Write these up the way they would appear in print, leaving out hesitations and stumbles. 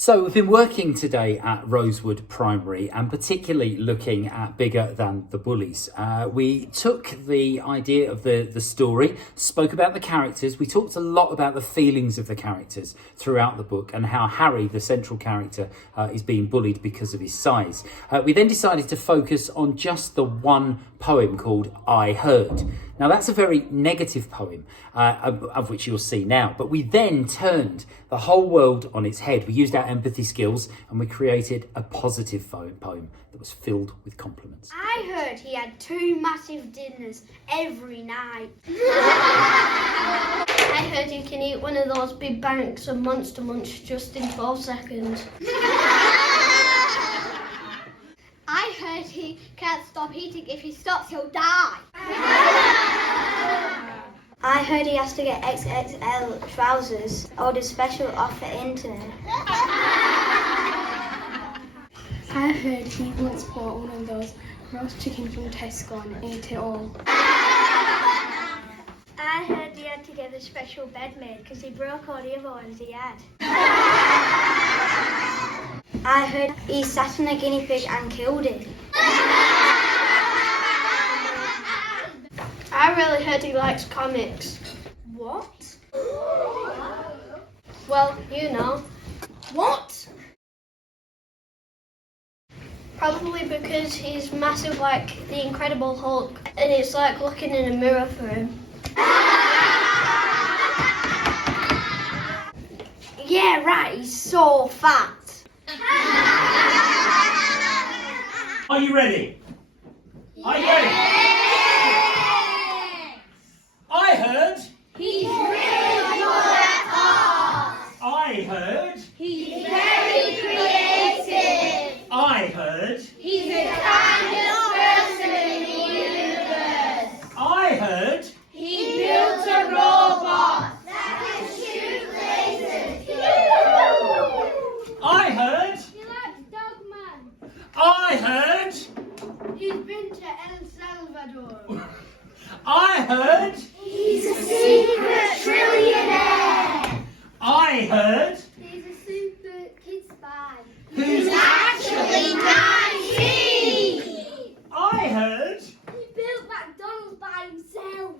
So we've been working today at Rosewood Primary and particularly looking at Bigger Than the Bullies. We took the idea of the story, spoke about the characters. We talked a lot about the feelings of the characters throughout the book and how Harry, the central character, is being bullied because of his size. We then decided to focus on just the one poem called I Heard. Now that's a very negative poem, of which you'll see now. But we then turned the whole world on its head. We used our empathy skills and we created a positive poem that was filled with compliments. I heard he had 2 massive dinners every night. I heard you can eat one of those big banks of Monster Munch just in 12 seconds. I heard he can't stop eating. If he stops, he'll die. I heard he has to get XXL trousers, ordered special off the internet. I heard he once bought one of those roast chicken from Tesco and ate it all. I heard he had to get a special bed made because he broke all the other ones he had. I heard he sat on a guinea pig and killed it. I really heard he likes comics. What? Well, you know. What? Probably because he's massive like the Incredible Hulk and it's like looking in a mirror for him. Yeah, right. He's so fat. Are you ready? Are you ready? I heard. He's really good at art. I heard. He's very creative. I heard. He's the kindest person in the universe. I heard. He built a robot that can shoot lasers. I heard. He likes Dogman. I heard. He's been to El Salvador. I heard. He's a secret trillionaire. I heard. He's a super kid spy. Who's actually 90. I heard. He built McDonald's by himself.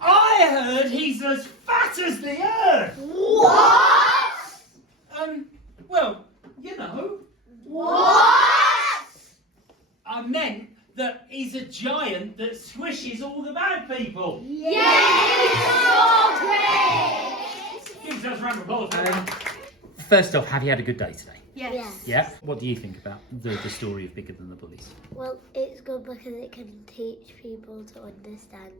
I heard he's as fat as the earth. What? Well, you know. What? I meant that he's a giant that squishes all the bad people. Yes, so great. Give yourselves a round of applause. First off, have you had a good day today? Yes. Yeah? What do you think about the story of Bigger Than the Bullies? Well, it's good because it can teach people to understand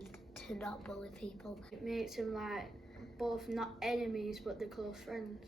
to not bully people. It makes them like both not enemies but they're close friends.